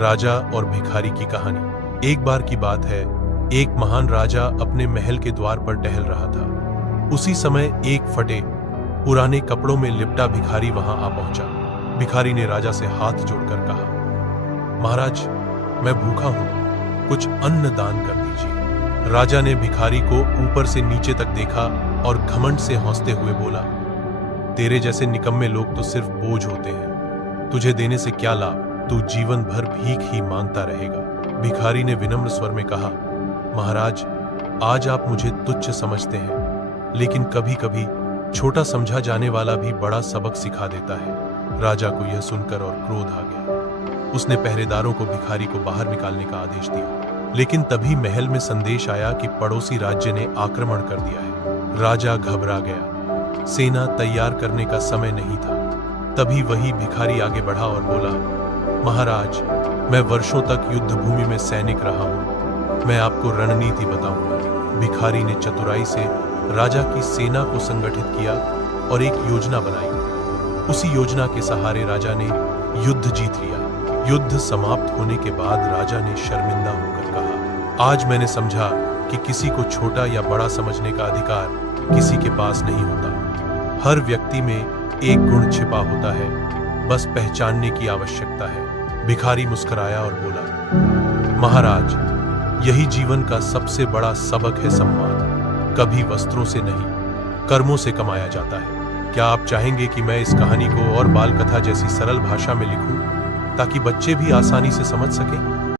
राजा और भिखारी की कहानी। एक बार की बात है, एक महान राजा अपने महल के द्वार पर टहल रहा था। उसी समय एक फटे पुराने कपड़ों में लिपटा भिखारी वहां आ पहुंचा। भिखारी ने राजा से हाथ जोड़कर कहा, महाराज, मैं भूखा हूं, कुछ अन्न दान कर दीजिए। राजा ने भिखारी को ऊपर से नीचे तक देखा और घमंड से हंसते हुए बोला, तेरे जैसे निकम्मे लोग तो सिर्फ बोझ होते हैं, तुझे देने से क्या लाभ, तू जीवन भर भीख ही मांगता रहेगा। भिखारी ने विनम्र स्वर में कहा, महाराज, आज आप मुझे तुच्छ समझते हैं, लेकिन कभी कभी छोटा समझा जाने वाला भी बड़ा सबक सिखा देता है। राजा को यह सुनकर और क्रोध आ गया। उसने पहरेदारों को भिखारी को बाहर निकालने का आदेश दिया, लेकिन तभी महल में संदेश आया कि पड़ोसी राज्य ने आक्रमण कर दिया है। राजा घबरा गया। सेना तैयार करने का समय नहीं था। तभी वही भिखारी आगे बढ़ा और बोला, महाराज, मैं वर्षों तक युद्ध भूमि में सैनिक रहा हूं, मैं आपको रणनीति बताऊंगा। भिखारी ने चतुराई से राजा की सेना को संगठित किया और एक योजना बनाई। उसी योजना के सहारे राजा ने युद्ध जीत लिया। युद्ध समाप्त होने के बाद राजा ने शर्मिंदा होकर कहा, आज मैंने समझा कि किसी को छोटा या बड़ा समझने का अधिकार किसी के पास नहीं होता। हर व्यक्ति में एक गुण छिपा होता है, बस पहचानने की आवश्यकता है। भिखारी मुस्कुराया और बोला, महाराज, यही जीवन का सबसे बड़ा सबक है, सम्मान कभी वस्त्रों से नहीं, कर्मों से कमाया जाता है। क्या आप चाहेंगे कि मैं इस कहानी को और बाल कथा जैसी सरल भाषा में लिखूं, ताकि बच्चे भी आसानी से समझ सकें?